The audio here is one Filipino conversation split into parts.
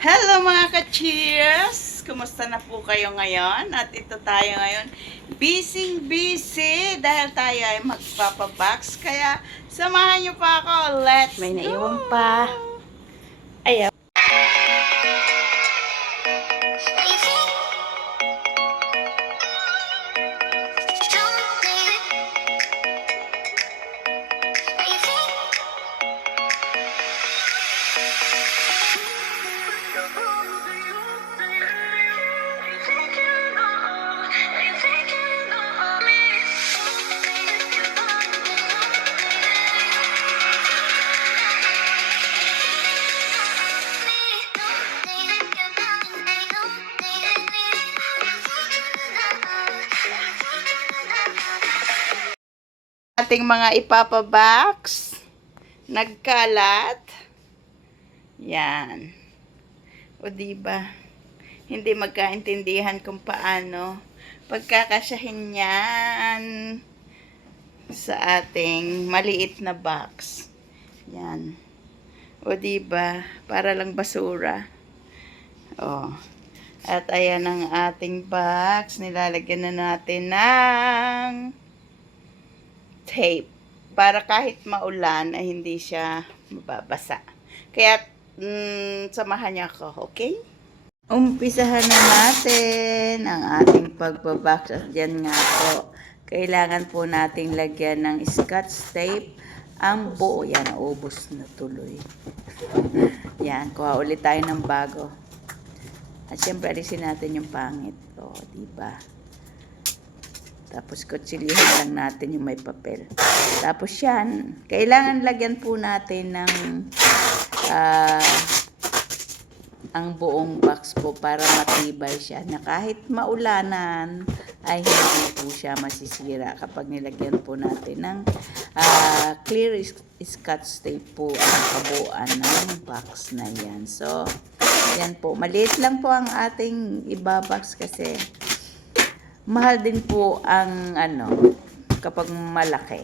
Hello mga ka-cheers! Kumusta na po kayo ngayon? At ito tayo ngayon, busy dahil tayo ay magpapabox. Kaya samahan niyo pa ako. Let's May go! naiwan pa. Ayaw. Ating mga ipapabox. Nagkalat. Yan. O diba? Hindi magkaintindihan kung paano pagkakasyahin yan sa ating maliit na box. Yan. O diba? Para lang basura. O. At ayan ang ating box. Nilalagyan na natin ng tape. Para kahit maulan ay hindi siya mababasa. Kaya samahan niya ako. Okay? Umpisahan na natin ang ating pagbabox. At dyan nga po, kailangan po nating lagyan ng scotch tape ang buo. Yan, ubos na tuloy. Yan, kuha ulit tayo ng bago. At syempre, alisin natin yung pangit. O, diba? Tapos, kutsilihan lang natin yung may papel. Tapos yan, kailangan lagyan po natin ng ang buong box po para matibay siya na kahit maulanan ay hindi po siya masisira kapag nilagyan po natin ng clear scotch tape po ang kabuuan ng box na yan. So, yan po. Maliit lang po ang ating ibabox kasi mahal din po ang kapag malaki.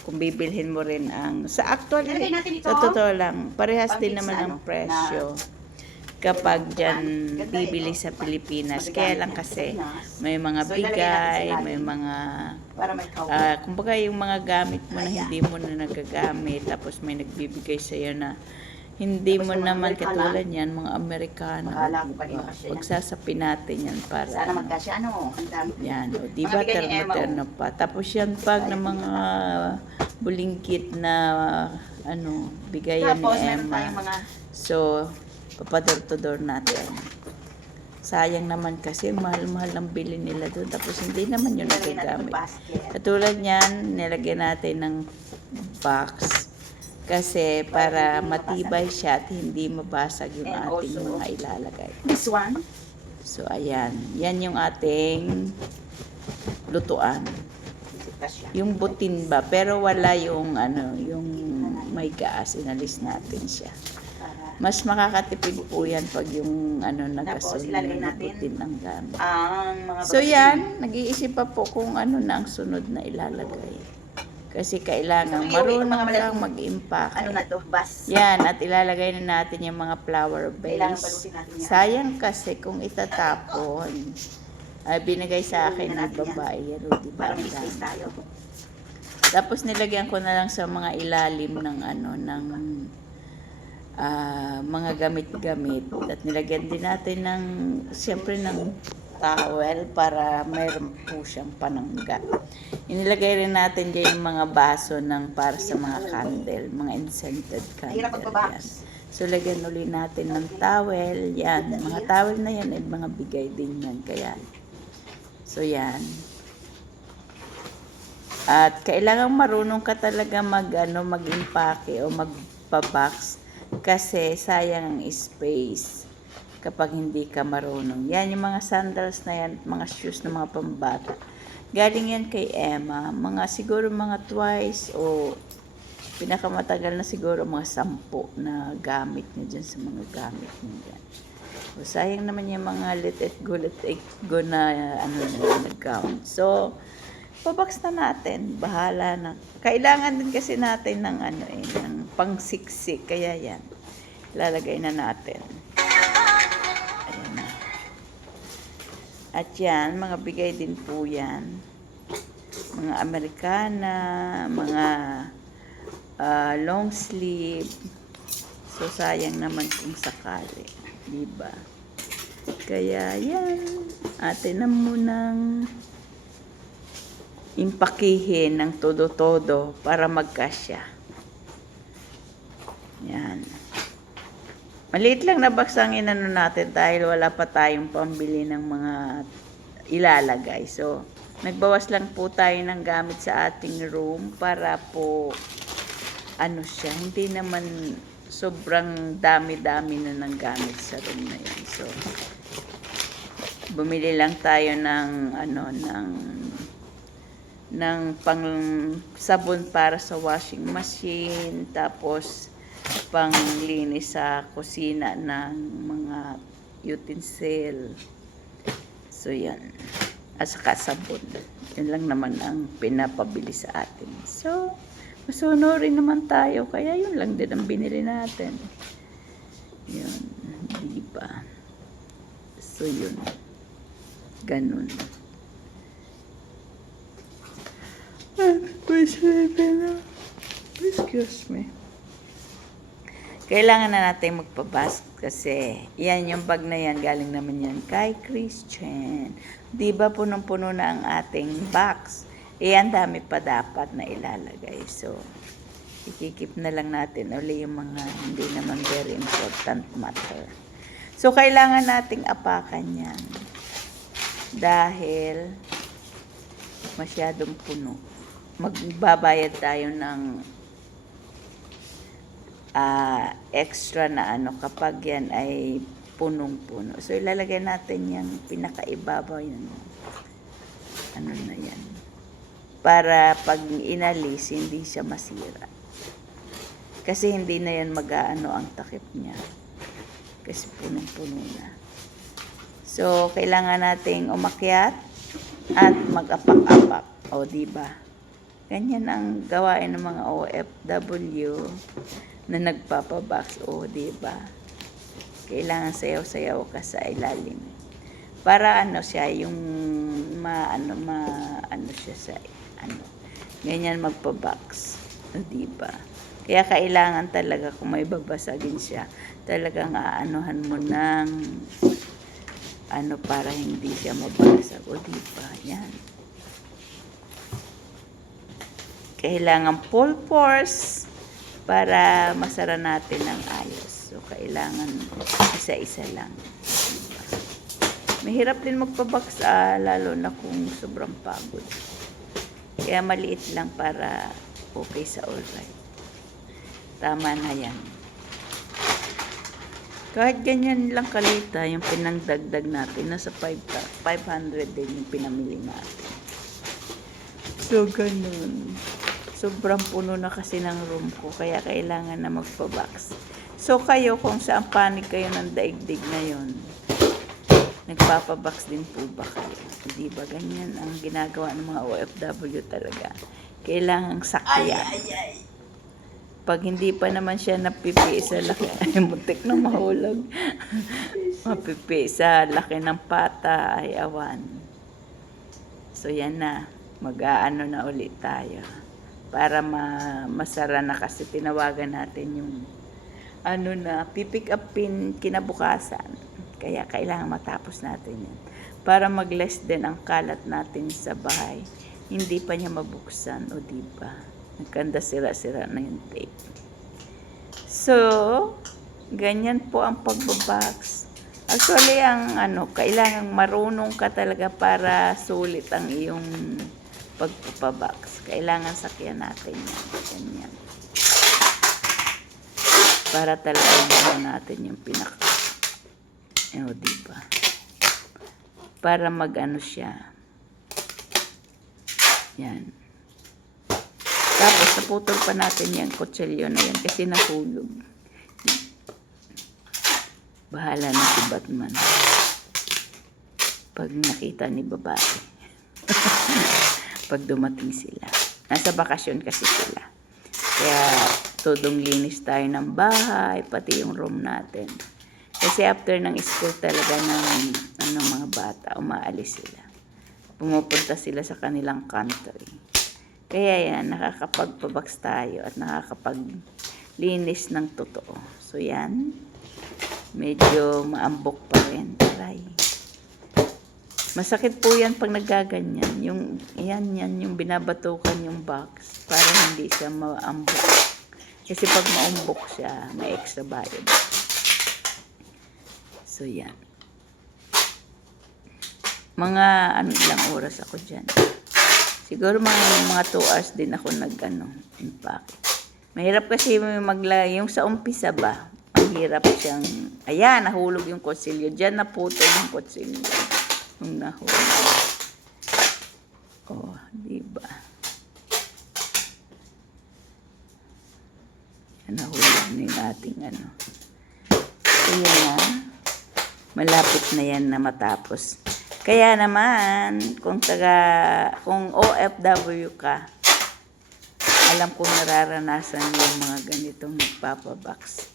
Kung bibilhin mo rin ang sa actually, sa totoo lang, parehas din naman ang presyo kapag dyan bibili sa Pilipinas. Kaya lang kasi may mga bigay, may mga kumbaga yung mga gamit mo na hindi mo na nagagamit, tapos may nagbibigay sa iyo na hindi mo naman katulad yan, mga Amerikano. Pagsasapin natin yan para yan, o diba, terno pa. Tapos yan pag ng mga bulingkit na bigayan ni Emma. So, papador-to-door natin. Sayang naman kasi mahal-mahal ang bili nila doon. Tapos hindi naman yun nagagamit. Katulad yan, nilagyan natin ng box. Kasi para matibay siya at hindi mabasag yung ating mga ilalagay. This one? So, ayan. Yan yung ating lutuan. Yung butin ba? Pero wala yung yung may gas. Inalis natin siya. Mas makakatipid po yan pag yung nagasunod na butin ang gamit. So, yan. Nag-iisip pa po kung ano na ang sunod na ilalagay. Kasi kailangan marunong lang mag-impact. Yan, at ilalagay na natin yung mga flower base. Sayang kasi kung itatapon, binigay sa akin ng babae. Yan, diba? Tapos nilagyan ko na lang sa mga ilalim ng mga gamit-gamit. At nilagyan din natin ng, siyempre ng towel para mayroon po siyang panangga. Inilagay rin natin dyan yung mga baso para sa mga candle, mga scented candle. Yan. So, lagyan ulit natin ng towel. Yan, mga towel na yan ay mga bigay din yan. Kaya, so yan. At kailangan marunong ka talaga mag-impake o magpa-box kasi sayang ang space kapag hindi ka marunong. Yan, yung mga sandals na yan, mga shoes na mga pambata. Galing yan kay Emma. Siguro mga twice o pinakamatagal na siguro mga 10 na gamit niya dyan sa mga gamit niya dyan. O, sayang naman yung mga let it go na nag-count. So, pabox na natin. Bahala na. Kailangan din kasi natin ng ng pangsiksik. Kaya yan. Lalagay na natin. Ayan na. At yan, mga bigay din po yan. Mga Americana, mga long sleeve. So, sayang naman kung sakali. Diba? Kaya, yan. Atin na munang impakihin ng todo-todo para magkasya. Yan. Maliit lang na baksang inano natin dahil wala pa tayong pambili ng mga ilalagay. So, nagbawas lang po tayo ng gamit sa ating room para po ano siya, hindi naman sobrang dami-dami na ng gamit sa room na yan. So, bumili lang tayo ng ng pang sabon para sa washing machine, tapos panglinis sa kusina ng mga utensil. So, yan. At saka sabon. Yun lang naman ang pinapabili sa atin. So, masunurin naman tayo. Kaya yun lang din ang binili natin. Yun. Diba? So, yun. Ganun. Excuse me. Kailangan na natin magpabas kasi yan yung bag na yan, galing naman yan kay Christian. Diba punong-puno na ang ating box? Ang dami pa dapat na ilalagay. So, ikikip na lang natin uli yung mga hindi naman very important matter. So, kailangan nating apakan yan dahil masyadong puno. Magbabayad tayo ng extra na kapag yan ay punong-puno. So, ilalagay natin yung pinakaibabaw yun. Ano na yan. Para pag inalis, hindi siya masira. Kasi hindi na yan mag-aano ang takip niya. Kasi punong-puno na. So, kailangan nating umakyat at mag-apak-apak. O, diba? Ganyan ang gawain ng mga OFW na nagpapabox. O, diba? Kailangan sayaw-sayaw ka sa ilalim. Para siya, yung siya sa ganyan magpabox. O, diba? Kaya kailangan talaga kung may babasagin siya, talagang aanuhan mo ng para hindi siya mabasag. O, diba? Yan. Kailangan full force para masara natin ng ayos. So, kailangan isa-isa lang. Diba? Mahirap din magpabox, lalo na kung sobrang pagod. Kaya maliit lang para okay sa alright. Tama na yan. Kahit ganyan lang kalita, yung pinangdagdag natin, nasa 500 din yung pinamili natin. So, ganun. Sobrang puno na kasi ng room ko, kaya kailangan na magpa-box. So, kayo, kung saan panig kayo ng daigdig na yon, nagpapabox din po ba kayo? Hindi ba ganyan ang ginagawa ng mga OFW talaga? Kailangang sakya. Pag hindi pa naman siya napipi sa laki, ay muntik na mahulog. Mapipi sa laki ng pata, ay awan. So, yan na. Mag-aano na ulit tayo. Para masara na kasi tinawagan natin yung pipick upin kinabukasan. Kaya kailangan matapos natin yan. Para mag-less din ang kalat natin sa bahay. Hindi pa niya mabuksan, o diba? Nagkanda sira-sira na yung tape. So, ganyan po ang pagbabox. Actually, ang kailangan marunong ka talaga para sulit ang iyong pagpapabox. Kailangan sakyan natin yan. Ganyan. Para talaga gawin natin yung pinaka. Diba? Para siya. Yan. Tapos, naputol pa natin yung kutsilyo na yan kasi nahulog. Bahala na si Batman. Pag nakita ni babae. Pag dumating sila. Nasa bakasyon kasi sila. Kaya, todong linis tayo ng bahay, pati yung room natin. Kasi after ng school talaga ng mga bata, umaalis sila. Pumupunta sila sa kanilang country. Kaya yan, nakakapagpabaks tayo at nakakapaglinis ng totoo. So yan, medyo maambok pa rin. Aray. Masakit po yan pag nagaganyan. Yan, yung binabatukan yung box para hindi siya maambok. Kasi pag maumbok siya, may extra bayad. So yan. Mga ilang oras ako dyan. Siguro mga 2 hours din ako unpack. Mahirap kasi yung sa umpisa ba, ang hirap siyang, ayan, nahulog yung kutsilyo. Diyan naputol yung kutsilyo. Yung nahulog. Oh, diba? Yan, nahulog na yung ating So yan na. Malapit na yan na matapos. Kaya naman, kung OFW ka, alam kong nararanasan yung mga ganitong magpapabaks.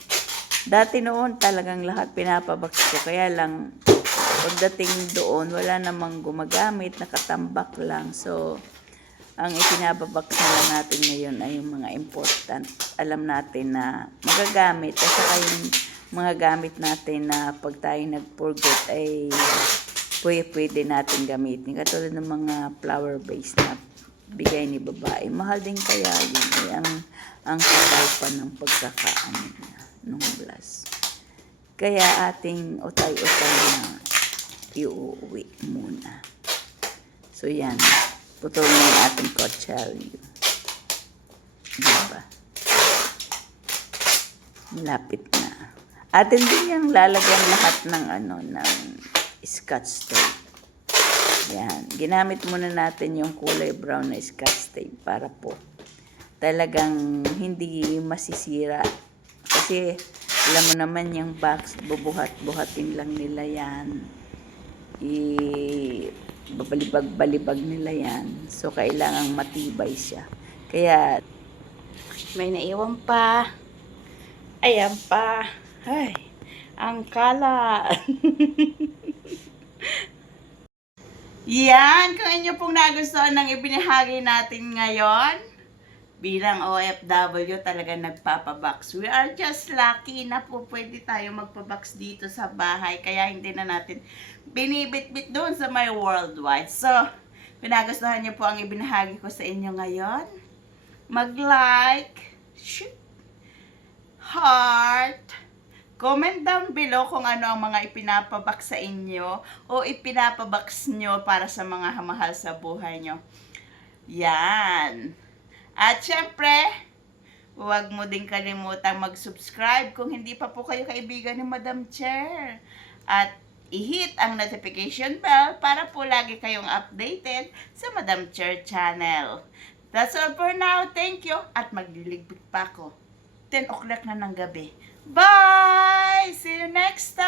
Dati noon talagang lahat pinapabaks ko. Kaya lang, pagdating doon, wala namang gumagamit, nakatambak lang. So, ang ipinababaks na lang natin ngayon ay yung mga important. Alam natin na magagamit. At saka yung mga gamit natin na pag tayo nag-forget ay pwede natin gamitin. Katulad ng mga flower base na bigay ni babae. Mahal din kaya yun. Ay, ang kapal pa ng pagkakaan niya nung glass. Kaya ating utay-utay na iuwi muna. So yan. Putol na yung ating kutsilyo. Diba? Malapit na. Atin din yung lalagyan lahat ng ng scotch tape. Yan. Ginamit muna natin yung kulay brown na scotch tape para po talagang hindi masisira. Kasi alam mo naman yung box, bubuhat-buhatin lang nila yan. Babalibag-balibag nila yan. So, kailangang matibay siya. Kaya, May naiwan pa. Ayan pa. Ay, ang kalat. yan, kung inyo pong nagustuhan ng ibinahagi natin ngayon, bilang OFW talaga nagpapabox. We are just lucky na po pwede tayo magpabox dito sa bahay, kaya hindi na natin binibit-bit doon sa may worldwide. So, kung nagustuhan niyo po ang ibinahagi ko sa inyo ngayon, mag-like, heart, comment down below kung ano ang mga ipinapabox sa inyo o ipinapabox nyo para sa mga mahal sa buhay nyo. Yan. At syempre, huwag mo din kalimutang mag-subscribe kung hindi pa po kayo kaibigan ni Madam Chair. At i-hit ang notification bell para po lagi kayong updated sa Madam Chair channel. That's all for now. Thank you. At magliligbit pa ako. 10 o'clock na ng gabi. Bye! See you next time!